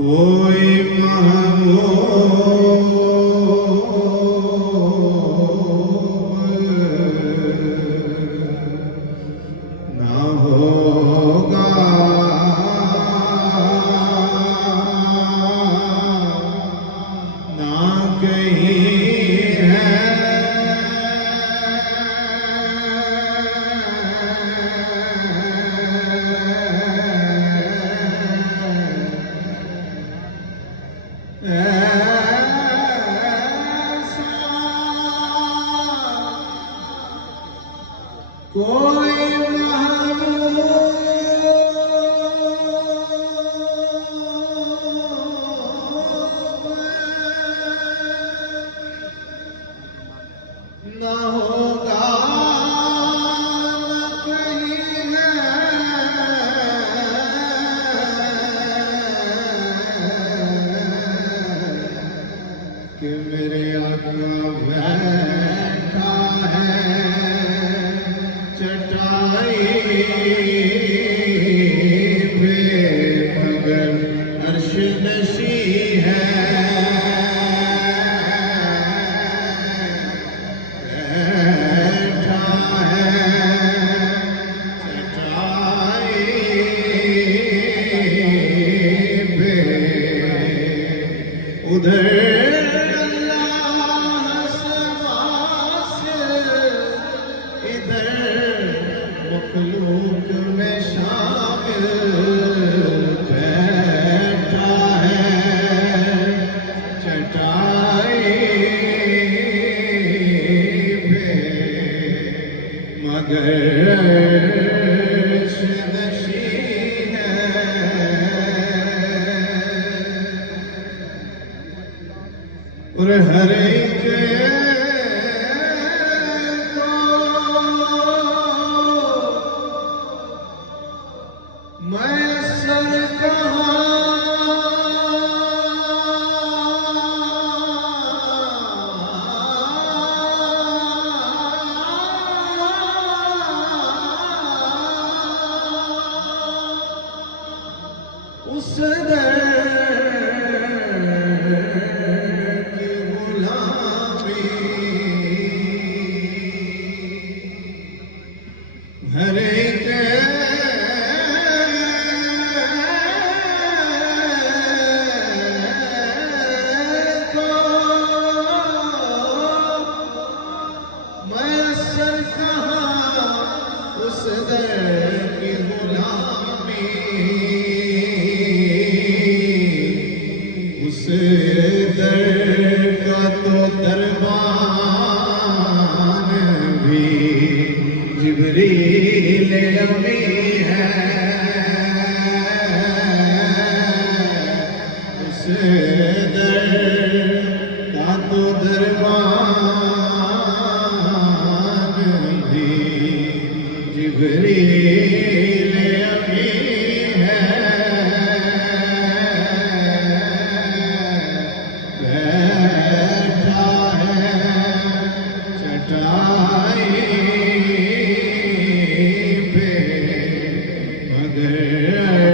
کوئی محبوب نہ ہوگا نہ کہیں ہے کوئی محبوب نہ ہوگا نہ کہیں ہے کہ میرے آقا بیٹھا ہے چٹائی پہ مگر عرش نشیں ہے بیٹھا ہے چٹائی پہ ادھر مخلوق میں شامل بیٹھا ہے چٹائی پہ مگر نشیں ہے اور ہر ایک میسر کہاں اس در کی غلامی ہر ایک میسر کہاں اس در کی غلامی اس در کا تو دربان بھی جبریل امی ہے اس در کا تو دربان بھی جبریل امی ہے بیٹھا ہے چٹائی پہ مگر